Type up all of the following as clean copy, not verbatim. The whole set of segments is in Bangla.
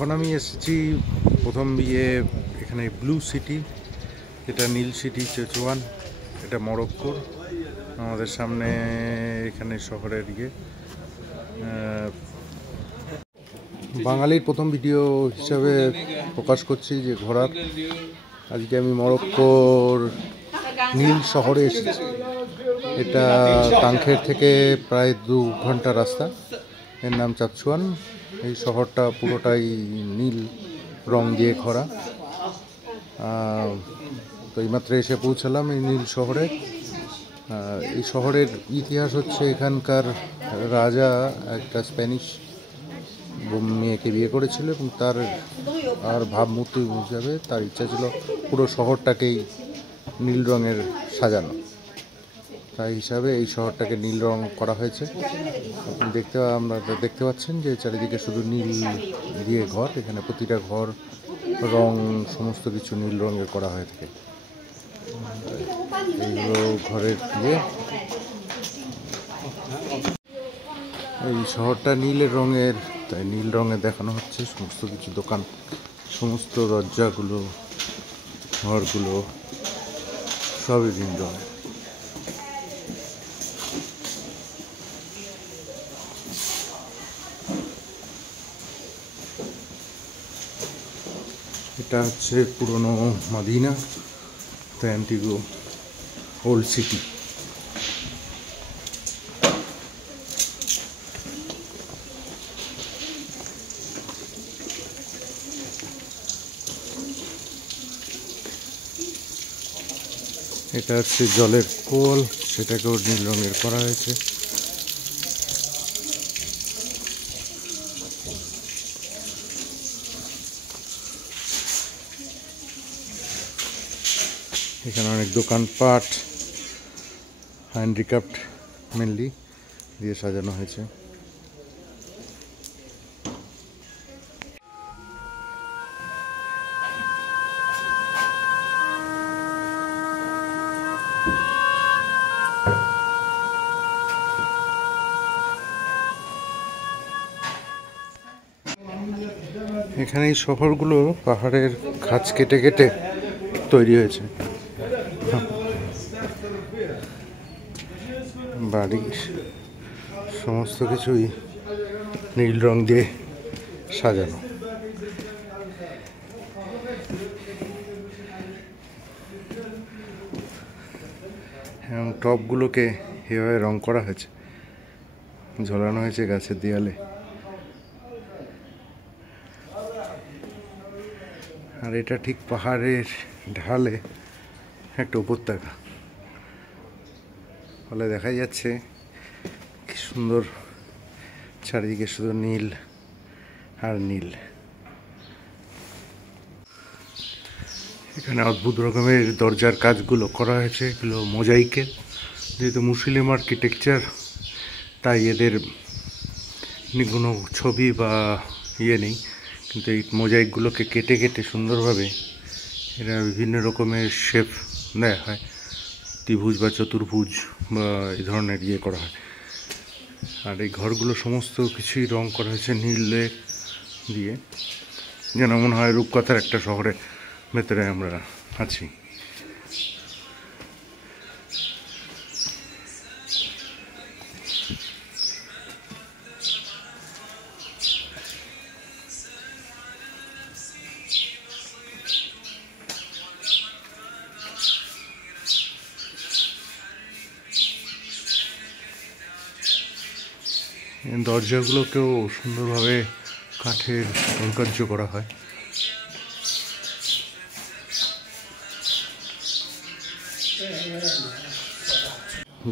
এখন আমি এসেছি প্রথম এখানে ব্লু সিটি, এটা নীল সিটি চেচুয়ান, এটা মরক্কোর। আমাদের সামনে এখানে শহরের বাঙালির প্রথম ভিডিও হিসাবে প্রকাশ করছি যে ঘোরার। আজকে আমি মরক্কোর নীল শহরে এসেছি। এটা তাংখের থেকে প্রায় 2 ঘন্টা রাস্তা। এর নাম চেচুয়ান। এই শহরটা পুরোটাই নীল রং দিয়ে ঘোরা। তো এইমাত্র এসে পৌঁছালাম এই নীল শহরে। এই শহরের ইতিহাস হচ্ছে এখানকার রাজা একটা স্প্যানিশ মেয়েকে বিয়ে করেছিল এবং তার ভাবমূর্তি হিসাবে তার ইচ্ছা ছিল পুরো শহরটাকেই নীল রঙের সাজানো। তাই হিসাবে এই শহরটাকে নীল রং করা হয়েছে। আপনারা দেখতে পাচ্ছেন যে চারিদিকে শুধু নীল দিয়ে ঘর। এখানে প্রতিটা ঘর রং সমস্ত কিছু নীল রঙের করা হয়ে থাকে। এইগুলো ঘরের এই শহরটা নীলের রঙের, তাই নীল রঙে দেখানো হচ্ছে সমস্ত কিছু দোকান, সমস্ত দরজাগুলো, ঘরগুলো সবই নীল রঙের। এটা হচ্ছে পুরনো মদিনা, দ্য অ্যান্টিগো ওল্ড সিটি। এটা হচ্ছে জলের কল, সেটাকেও নীল রঙের করা হয়েছে। এখানে অনেক দোকানপাট, হ্যান্ডিক্রাফট মেনলি দিয়ে সাজানো হয়েছে। এখানে এই শহরগুলো পাহাড়ের খাঁজ কেটে কেটে তৈরি হয়েছে। বাড়ির সমস্ত কিছুই নীল রং দিয়ে সাজানো। এবং টপগুলোকে এভাবে রং করা হয়েছে, ঝোলানো হয়েছে গাছের দেয়ালে। আর এটা ঠিক পাহাড়ের ঢালে একটা উপত্যকা, ফলে দেখা যাচ্ছে কি সুন্দর চারিদিকে শুধু নীল আর নীল। এখানে অদ্ভুত রকমের দরজার কাজগুলো করা হয়েছে, এগুলো মোজাইকের। যেহেতু মুসলিম আর্কিটেকচার, তাই এদের কোনো ছবি বা নেই, কিন্তু এই মোজাইকগুলোকে কেটে কেটে সুন্দরভাবে এরা বিভিন্ন রকমের শেপ দেয়া হয়, ত্রিভুজ বা চতুর্ভুজ বা এই ধরনের করা হয়। আর এই ঘরগুলো সমস্ত কিছুই রং করা হয়েছে নীলে দিয়ে, যেন মনে হয় রূপকথার একটা শহরের ভেতরে আমরা আছি। দরজাগুলোকেও সুন্দরভাবে কাঠের কারুকার্য করা হয়।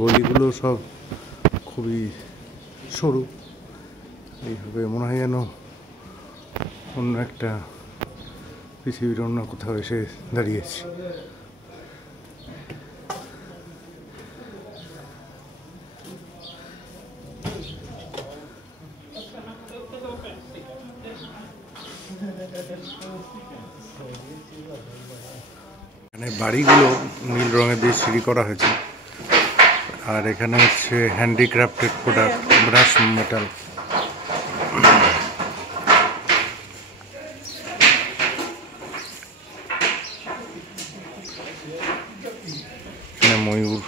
গলিগুলো সব খুবই সরু, এইভাবে মনে হয় যেন অন্য একটা পৃথিবীর অন্য কোথাও এসে দাঁড়িয়েছি। এখানে বাড়িগুলো নীল রঙের দিয়ে সিঁড়ি করা হয়েছে। আর এখানে হচ্ছে হ্যান্ডিক্রাফটেড প্রোডাক্ট, ব্রাশ মেটাল। ময়ূর।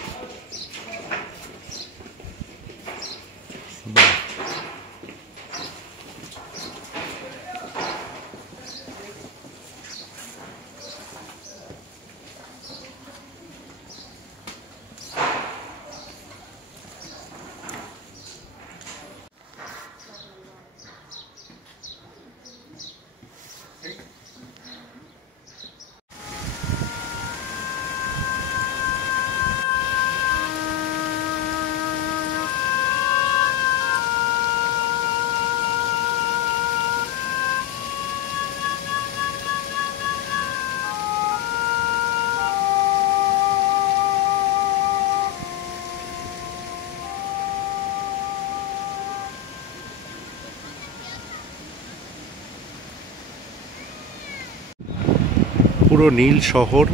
পুরো নীল শহর,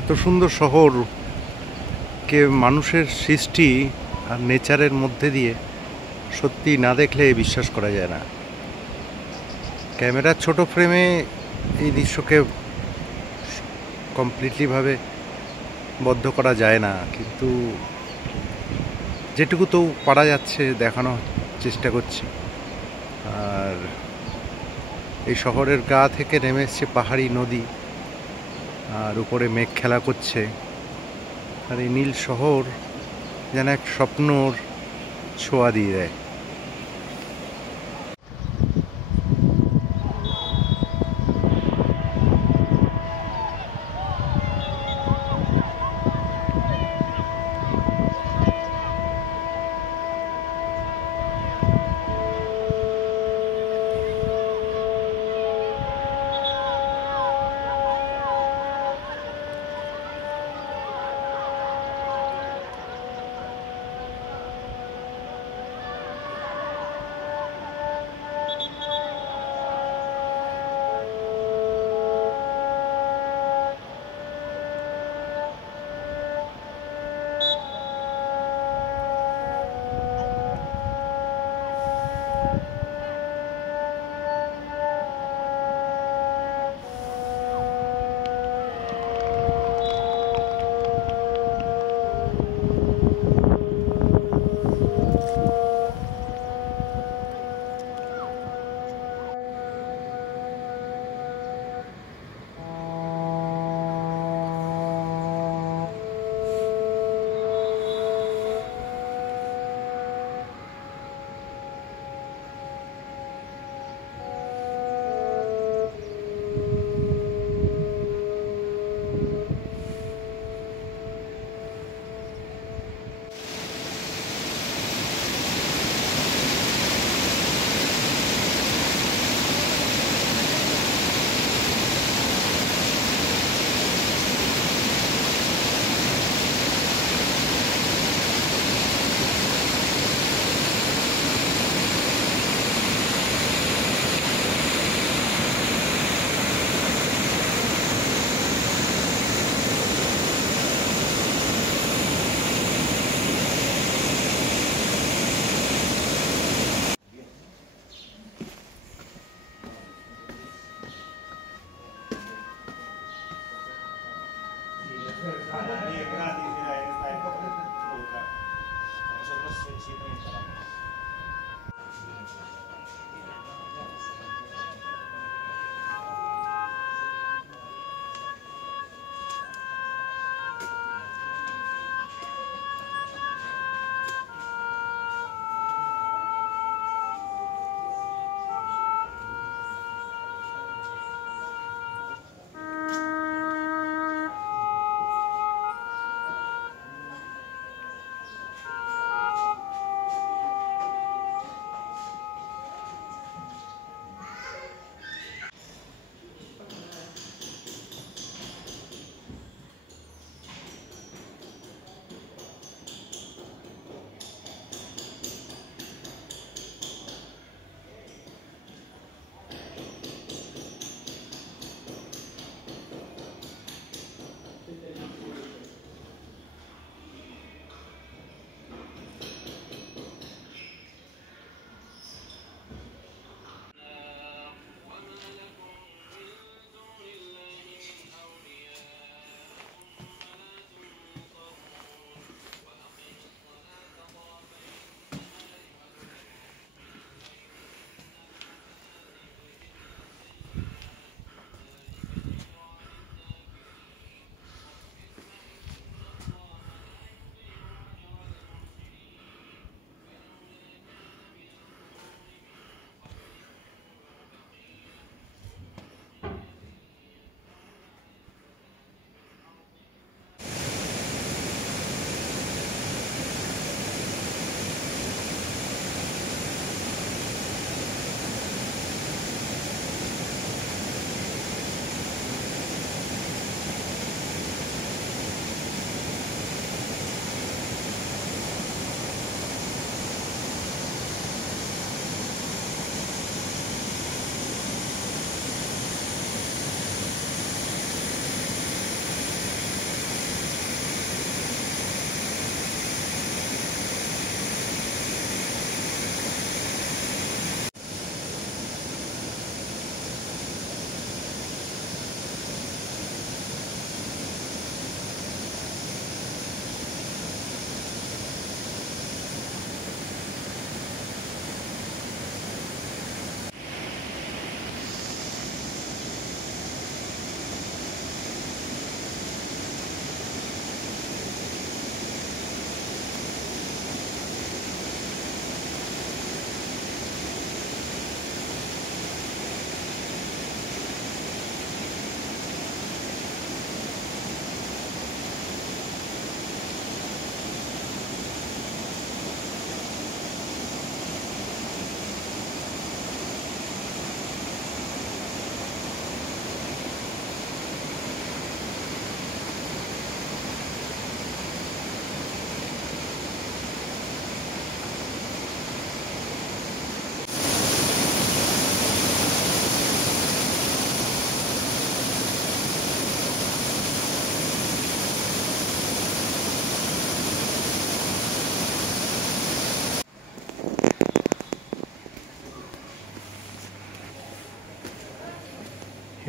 এত সুন্দর শহর কে মানুষের সৃষ্টি আর নেচারের মধ্যে দিয়ে সত্যি না দেখলে বিশ্বাস করা যায় না। ক্যামেরার ছোট ফ্রেমে এই দৃশ্যকে কমপ্লিটলিভাবে বদ্ধ করা যায় না, কিন্তু যেটুকু তো পারা যাচ্ছে দেখানোর চেষ্টা করছি। আর এই শহরের গা থেকে নেমে এসছে পাহাড়ি নদী, আর উপরে মেঘ খেলা করছে। আর এই নীল শহর যেন এক স্বপ্নর ছোঁয়া দিয়ে দেয়।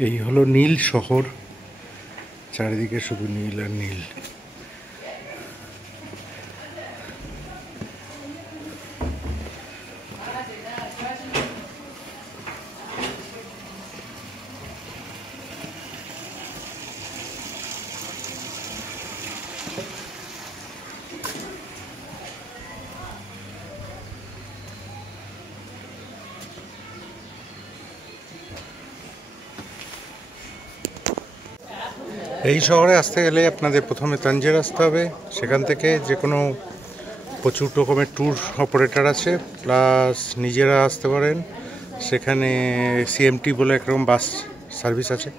এই হলো নীল শহর, চারিদিকে শুধু নীল আর নীল। এই শহরে আসতে গেলে আপনাদের প্রথমে তানজের আসতে হবে। সেখান থেকে যে কোনো প্রচুর রকমের ট্যুর অপারেটর আছে, প্লাস নিজেরা আসতে পারেন। সেখানে সিএমটি বলে একরকম বাস সার্ভিস আছে,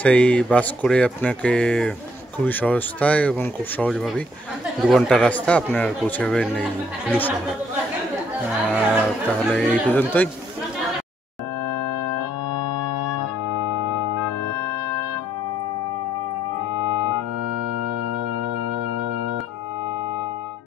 সেই বাস করে আপনাকে খুবই সস্তায় এবং খুব সহজভাবেই 2 ঘন্টা রাস্তা আপনার পৌঁছে যাবেন এই ব্লু শহরে। তাহলে এই পর্যন্তই।